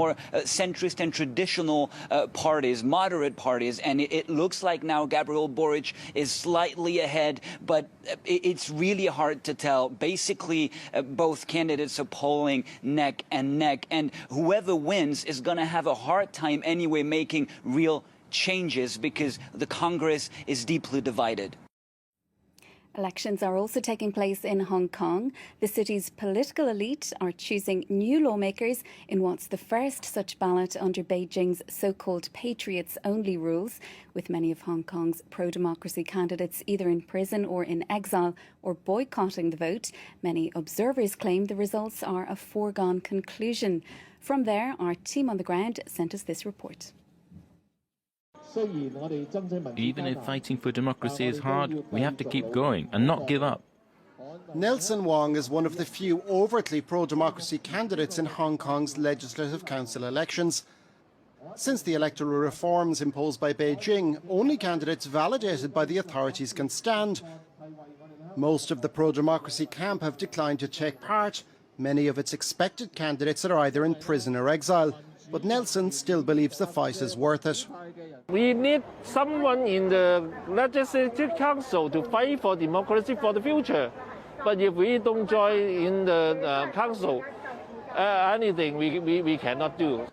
more centrist and traditional parties, moderate parties, and it looks like now Gabriel Boric is slightly ahead, but it's really hard to tell. Basically, both candidates are polling neck and neck, and whoever wins is going to have a hard time anyway making real changes because the Congress is deeply divided. Elections are also taking place in Hong Kong. The city's political elite are choosing new lawmakers in what's the first such ballot under Beijing's so-called patriots-only rules, with many of Hong Kong's pro-democracy candidates either in prison or in exile or boycotting the vote. Many observers claim the results are a foregone conclusion. From there, our team on the ground sent us this report. Even if fighting for democracy is hard, we have to keep going and not give up. Nelson Wong is one of the few overtly pro-democracy candidates in Hong Kong's Legislative Council elections. Since the electoral reforms imposed by Beijing, only candidates validated by the authorities can stand. Most of the pro-democracy camp have declined to take part. Many of its expected candidates are either in prison or exile. But Nelson still believes the fight is worth it. We need someone in the Legislative Council to fight for democracy for the future. But if we don't join in the council, anything we cannot do.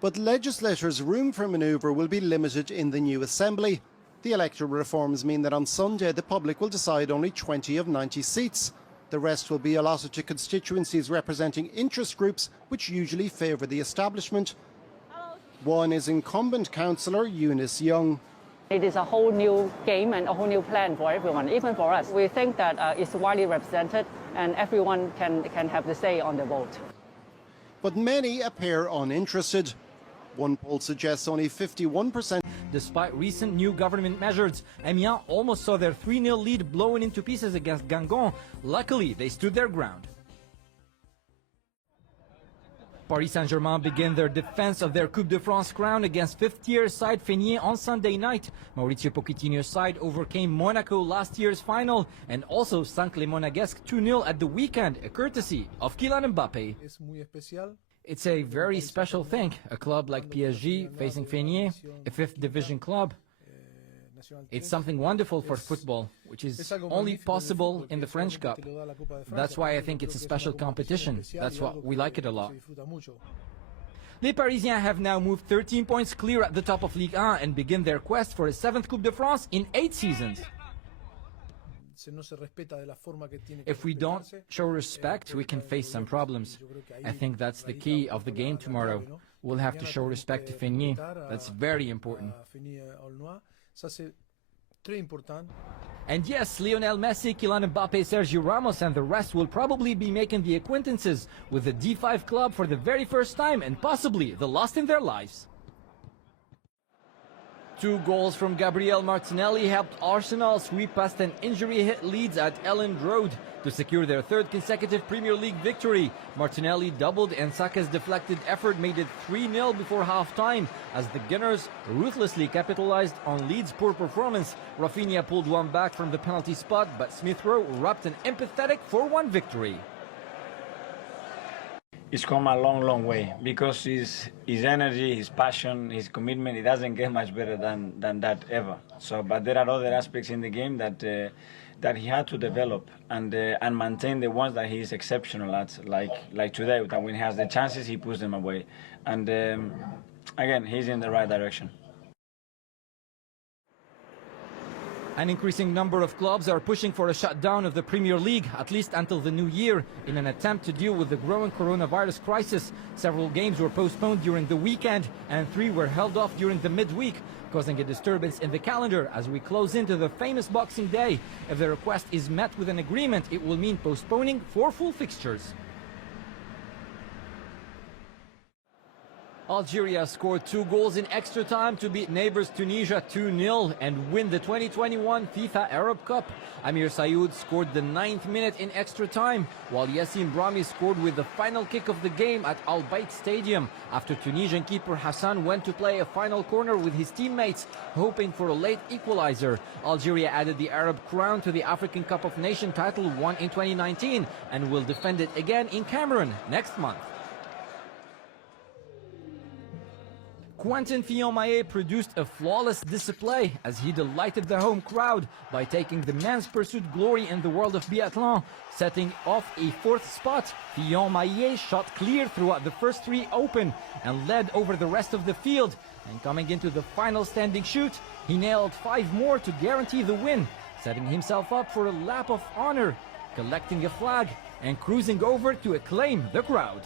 But legislators' room for manoeuvre will be limited in the new assembly. The electoral reforms mean that on Sunday the public will decide only 20 of 90 seats. The rest will be allotted to constituencies representing interest groups which usually favour the establishment. One is incumbent councillor Eunice Young. It is a whole new game and a whole new plan for everyone, even for us. We think that it's widely represented and everyone can have the say on the vote. But many appear uninterested. One poll suggests only 51%. Despite recent new government measures, Amiens almost saw their 3-0 lead blown into pieces against Guingamp. Luckily, they stood their ground. Paris Saint-Germain begin their defense of their Coupe de France crown against fifth-tier side Fénier on Sunday night. Mauricio Pochettino's side overcame Monaco last year's final and also sank Les Monégasques 2-0 at the weekend, a courtesy of Kylian Mbappé. It's a very special thing, a club like PSG facing Fénier, a fifth division club. It's something wonderful for football, which is only possible in the French Cup. That's why I think it's a special competition. That's why we like it a lot. Les Parisiens have now moved 13 points clear at the top of Ligue 1 and begin their quest for a 7th Coupe de France in 8 seasons. If we don't show respect, we can face some problems. I think that's the key of the game tomorrow. We'll have to show respect to Fénier. That's very important. And yes, Lionel Messi, Kylian Mbappé, Sergio Ramos and the rest will probably be making the acquaintances with the D5 club for the very first time and possibly the last in their lives. 2 goals from Gabriel Martinelli helped Arsenal sweep past an injury-hit Leeds at Elland Road to secure their 3rd consecutive Premier League victory. Martinelli doubled and Saka's deflected effort made it 3-0 before half-time as the Gunners ruthlessly capitalized on Leeds' poor performance. Rafinha pulled one back from the penalty spot, but Smith Rowe wrapped an empathetic 4-1 victory. It's come a long, long way because his energy, his passion, his commitment, it doesn't get much better than that ever. So, but there are other aspects in the game that he had to develop and maintain the ones that he is exceptional at, like today, that when he has the chances, he puts them away. And again, he's in the right direction. An increasing number of clubs are pushing for a shutdown of the Premier League, at least until the new year, in an attempt to deal with the growing coronavirus crisis. Several games were postponed during the weekend, and 3 were held off during the midweek, causing a disturbance in the calendar as we close into the famous Boxing Day. If the request is met with an agreement, it will mean postponing 4 full fixtures. Algeria scored 2 goals in extra time to beat neighbors Tunisia 2-0 and win the 2021 FIFA Arab Cup. Amir Sayoud scored the 9th minute in extra time, while Yassin Brahmi scored with the final kick of the game at Al Bayt Stadium after Tunisian keeper Hassan went to play a final corner with his teammates, hoping for a late equalizer. Algeria added the Arab crown to the African Cup of Nations title won in 2019 and will defend it again in Cameroon next month. Quentin Fillon-Maillet produced a flawless display as he delighted the home crowd by taking the men's pursuit glory in the world of biathlon. Setting off a 4th spot, Fillon-Maillet shot clear throughout the first 3 open and led over the rest of the field. And coming into the final standing shoot, he nailed 5 more to guarantee the win, setting himself up for a lap of honor, collecting a flag and cruising over to acclaim the crowd.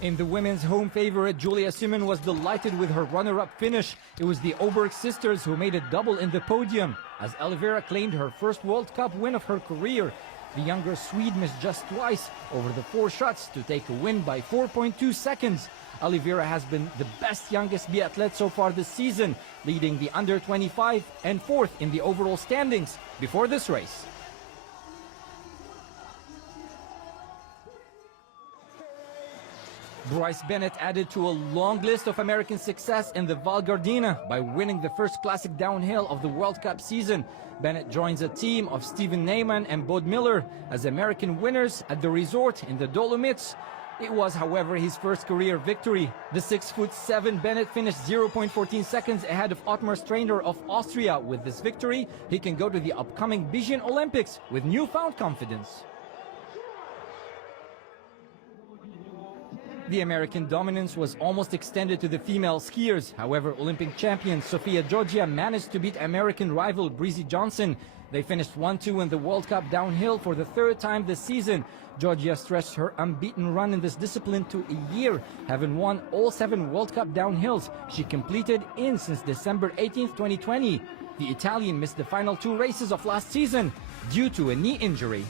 In the women's home favorite, Julia Simon was delighted with her runner-up finish. It was the Oberg sisters who made a double in the podium, as Olivera claimed her first World Cup win of her career. The younger Swede missed just twice over the 4 shots to take a win by 4.2 seconds. Olivera has been the best youngest biathlete so far this season, leading the under-25 and 4th in the overall standings before this race. Bryce Bennett added to a long list of American success in the Val Gardena by winning the first classic downhill of the World Cup season. Bennett joins a team of Steven Neyman and Bode Miller as American winners at the resort in the Dolomites. It was, however, his first career victory. The 6'7" Bennett finished 0.14 seconds ahead of Ottmar Streiner of Austria. With this victory, he can go to the upcoming Beijing Olympics with newfound confidence. The American dominance was almost extended to the female skiers. However, Olympic champion Sofia Georgia managed to beat American rival Breezy Johnson. They finished 1-2 in the World Cup downhill for the 3rd time this season. Georgia stretched her unbeaten run in this discipline to a year, having won all 7 World Cup downhills she completed since December 18, 2020. The Italian missed the final 2 races of last season due to a knee injury.